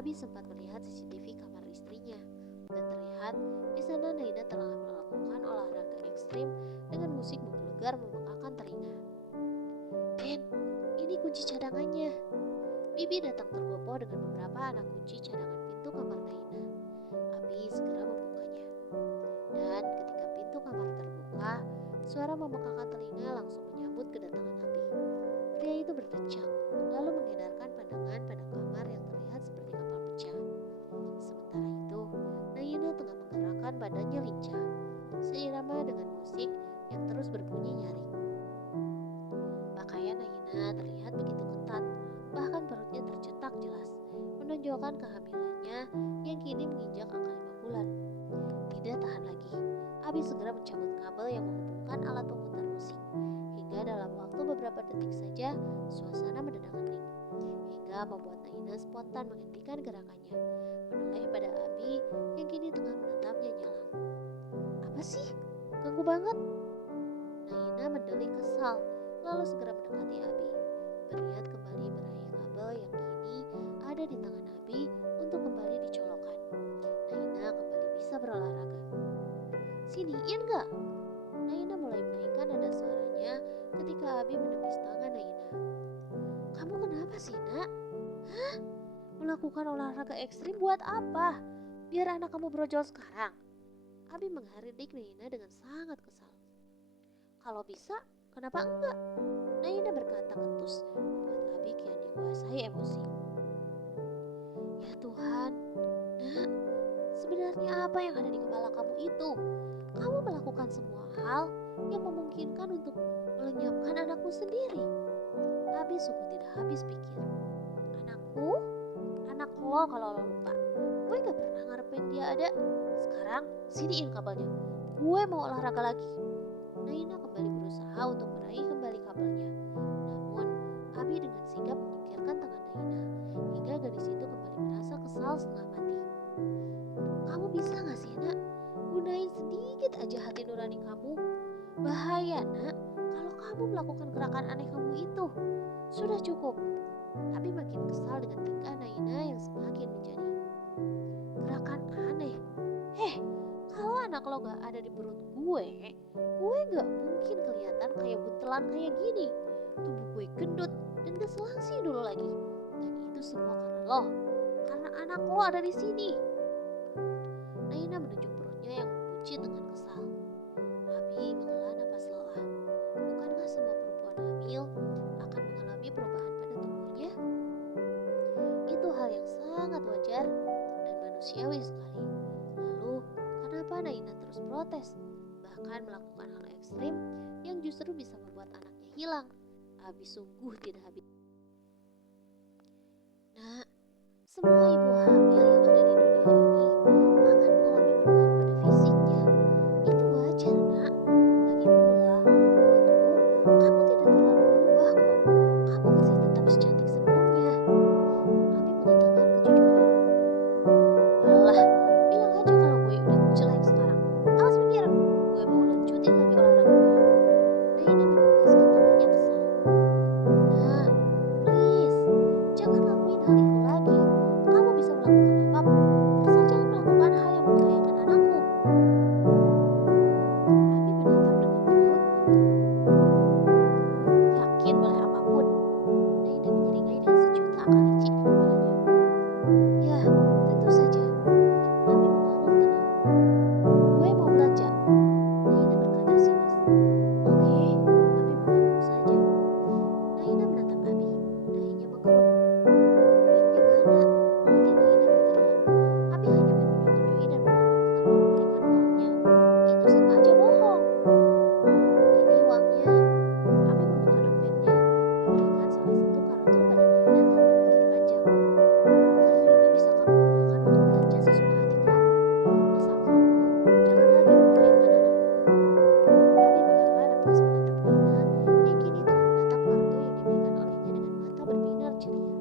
Abi sempat melihat CCTV kamar istrinya dan terlihat di sana Naina telah melakukan olahraga ekstrim dengan musik menggelegar membengkakkan telinga. Den, ini kunci cadangannya. Bibi datang tergopoh dengan beberapa anak kunci cadangan pintu kamar Naina. Abi segera membukanya. Dan ketika pintu kamar terbuka, suara membengkakkan telinga langsung menyambut kedatangan Abi. Pria itu berdecak, lalu mengedarkan pandangan pada kamar yang terlihat seperti kapal pecah. Sementara itu, Naina tengah menggerakkan badannya lincah, seirama dengan musik yang terus berbunyi nyaring. Pakaian Naina terlihat begitu ketat, bahkan perutnya tercetak jelas, menunjukkan kehamilannya yang kini menginjak angka 5 bulan. Tidak tahan lagi, Abi segera mencabut kabel yang menghubungkan alat pemutar musik. Hingga dalam waktu beberapa detik saja, suasana mendadak hening. Hingga membuat Naina spontan menghentikan gerakannya, menoleh pada Abi yang kini tengah menatapnya nyalang. Apa sih? Ganggu banget. Naina mendelik kesal, lalu segera mendekati Abi. Berniat kembali meraih kabel yang kini ada di tangan Abi untuk kembali dicolokkan. Naina kembali bisa berolahraga. Siniin gak? Naina mulai menaikkan nada suaranya ketika Abi menepis tangan Naina. Kamu kenapa sih, Nak? Hah? Melakukan olahraga ekstrim buat apa? Biar anak kamu brojol sekarang? Abi mengharidik Naina dengan sangat kesal. Kalau bisa, kenapa enggak? Naina berkata ketus, membuat Abi kian dikuasai emosi. Ya Tuhan, Nak, sebenarnya apa yang ada di kepala kamu itu? Kamu melakukan semua hal yang memungkinkan untuk melenyapkan anakmu sendiri. Abi sungguh tidak habis pikir. Anakku? Anak lo kalau lo lupa. Gue gak pernah ngarepin dia ada. Sekarang siniin kabelnya. Gue mau olahraga lagi. Naina kembali berusaha untuk meraih kembali kabelnya. Namun Abi dengan sigap menyingkirkan tangan Naina hingga gadis itu kembali merasa kesal setengah mati. Kamu bisa gak sih, Nak? Gunain sedikit aja hati nurani kamu. Bahaya, Nak, kalau kamu melakukan gerakan aneh kamu itu. Sudah cukup. Abi makin kesal dengan tingkah Naina yang semakin menjadi. Gerakan aneh? Kalau anak lo gak ada di perut gue gak mungkin kelihatan kayak buntelan kayak gini. Tubuh gue gendut dan gak selangsi dulu lagi. Dan itu semua karena lo. Karena anak lo ada di sini. Naina menunjuk perutnya yang membuncit dengan kesal. Abi menghela napas lelah. Bukankah semua perempuan hamil akan mengalami perubahan pada tubuhnya? Itu hal yang sangat wajar dan manusiawi sekali. Lalu, kenapa Naina terus protes? Bahkan melakukan hal ekstrim yang justru bisa membuat anaknya hilang. Abi sungguh tidak habis. Nah, semua ibu hamil yang ada di dunia ini akan mengalami perubahan pada fisiknya. Itu wajar, Nak. Lagi pula, menurutku, kamu tidak terlalu berubah kok. Kamu masih tetap secantik sebelumnya. Abi mengatakan kejujuran. Alah, bilang aja kalau gue udah jelek sekarang. Awas mikir, gue mau lanjutin lagi olahraga gue. Naina menibaskan tangannya kesal. Nah, please, jangan lakuin hal itu lagi. Kamu bisa melakukan apapun, asal jangan melakukan hal yang membahayakan anakku. Abi menatap dengan raut menyimak. Yakin boleh apapun? Naina menyeringai dengan sejuta akal licik di kepalanya. Ya, tentu saja. Abi mengangguk tenang. Gue mau belanja. Naina berkata sinis. Oke, Abi mengangguk saja. Naina menatap Abi, dahinya mengkerut. Duitnya mana? Hati Naina berteriak. Abi hanya menunjuk-tunjukkan dan mengangguk tanpa memberikan uangnya. Itu sama aja bohong. Ini uangnya. Abi membuka dompetnya, memberikan salah satu kartu pada Naina tanpa pikir panjang. Kartu itu bisa kamu gunakan untuk belanja sesuka hati kamu. Asal kamu jangan lagi membahayakan anakku. Abi menghela nafas menatap Naina yang kini tengah menatap kartu yang diberikan olehnya dengan mata berbinar ceria.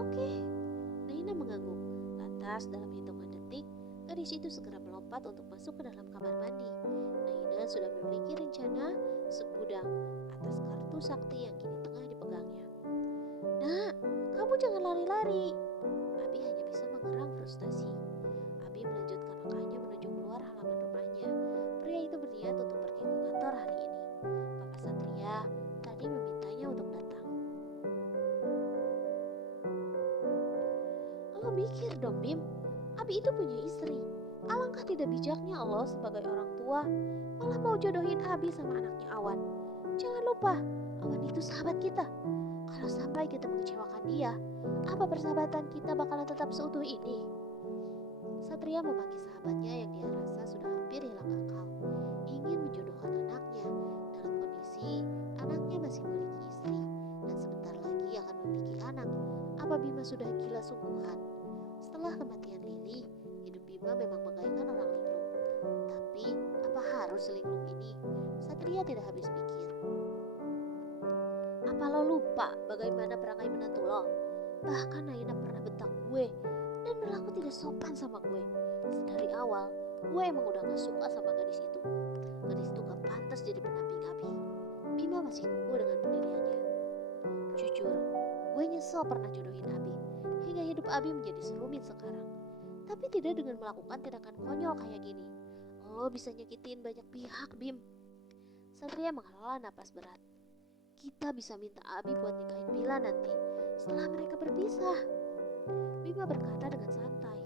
Oke, Naina mengangguk. Lantas dalam hitungan detik, gadis itu segera melompat untuk masuk ke dalam kamar mandi. Naina sudah memiliki rencana segudang atas kartu sakti yang kini tengah dipegangnya. Nah, kamu jangan lari-lari. frustasi. Abi melanjutkan langkahnya menuju keluar halaman rumahnya. Pria itu berniat untuk pergi ke kantor hari ini. Papa Satria tadi memintanya untuk datang. Lo mikir dong Bim, Abi itu punya istri. Alangkah tidak bijaknya Allah sebagai orang tua malah mau jodohin Abi sama anaknya Awan. Jangan lupa, Awan itu sahabat kita. Kalau sampai kita mengecewakan dia, apa persahabatan kita bakalan tetap seutuh ini? Satria memanggil sahabatnya yang dia rasa sudah hampir hilang akal. Ingin menjodohkan anaknya dalam kondisi anaknya masih memiliki istri dan sebentar lagi akan memiliki anak. Apa Bima sudah gila sungguhan? Setelah kematian Lili, hidup Bima memang bagaikan orang linglung. Tapi apa harus selinglung ini? Satria tidak habis pikir. Apa lo lupa bagaimana perangai menantu lo? Bahkan Naina pernah bentak gue dan berlaku tidak sopan sama gue. Dari awal, gue emang udah gak suka sama gadis itu. Gadis itu gak pantas jadi pendamping Abi. Bima masih kuku dengan pendiriannya. Jujur, gue nyesel pernah jodohin Abi. Hingga hidup Abi menjadi serumit sekarang. Tapi tidak dengan melakukan tindakan konyol kayak gini. Lo bisa nyakitin banyak pihak, Bim. Satria menghela napas berat. Kita bisa minta Abi buat nikahin Bila nanti setelah mereka berpisah. Bima berkata dengan santai.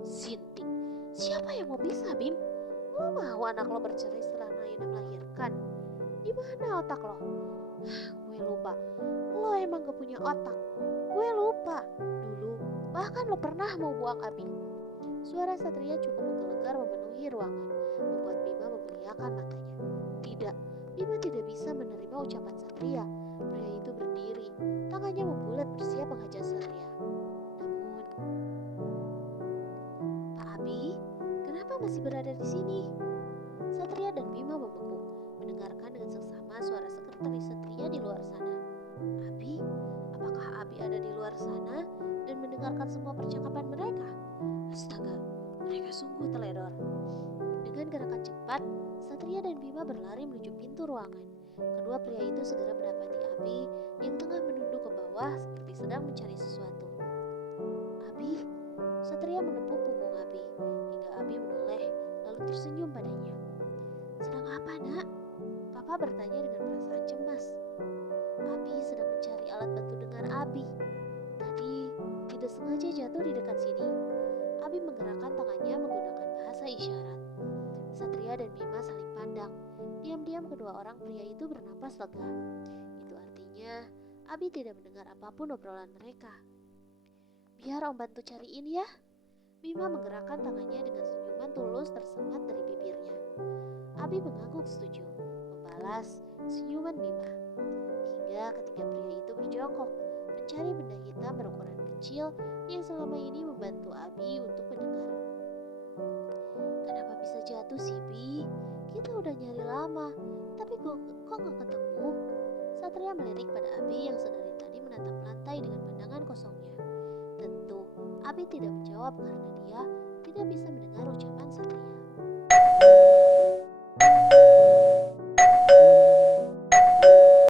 Sinting, siapa yang mau pisah Bim? Lo mau anak lo bercerai setelah Naina melahirkan? Di mana otak lo? Gue lupa, lo emang gak punya otak. Gue lupa, dulu bahkan lo pernah mau buang Abi. Suara Satria cukup menggelegar memenuhi ruangan, membuat Bima membeliakan matanya. Tidak, Bima tidak bisa menerima ucapan Satria. Pria itu berdiri, tangannya membulat bersiap menghajar Satria. Namun, Pak Abi, kenapa masih berada di sini? Satria dan Bima membengkak, mendengarkan dengan seksama suara sekretaris Satria di luar sana. Abi, apakah Abi ada di luar sana dan mendengarkan semua percakapan mereka? Astaga, mereka sungguh teledor. Dengan gerakan cepat, Satria dan Bima berlari menuju pintu ruangan. Kedua pria itu segera mendapati Abi yang tengah menunduk ke bawah seperti sedang mencari sesuatu. Abi, Satria menepuk punggung Abi hingga Abi menoleh lalu tersenyum padanya. Sedang apa nak? Papa bertanya dengan perasaan cemas. Abi sedang mencari alat bantu dengar Abi. Tadi tidak sengaja jatuh di dekat sini. Abi menggerakkan tangannya menggunakan bahasa isyarat. Satria dan Bima saling pandang. Diam-diam kedua orang pria itu bernapas lega. Itu artinya Abi tidak mendengar apapun obrolan mereka. Biar om bantu cariin ya. Bima menggerakkan tangannya dengan senyuman tulus tersemat dari bibirnya. Abi mengangguk setuju, membalas senyuman Bima. Hingga ketika pria itu berjongkok, mencari benda hitam berukuran kecil yang selama ini membantu Abi untuk mendengar. Kenapa bisa jatuh sih Bi? Kita udah nyari lama, tapi kok gak ketemu? Satria melirik pada Abi yang sedari tadi menatap lantai dengan pandangan kosongnya. Tentu, Abi tidak menjawab karena dia tidak bisa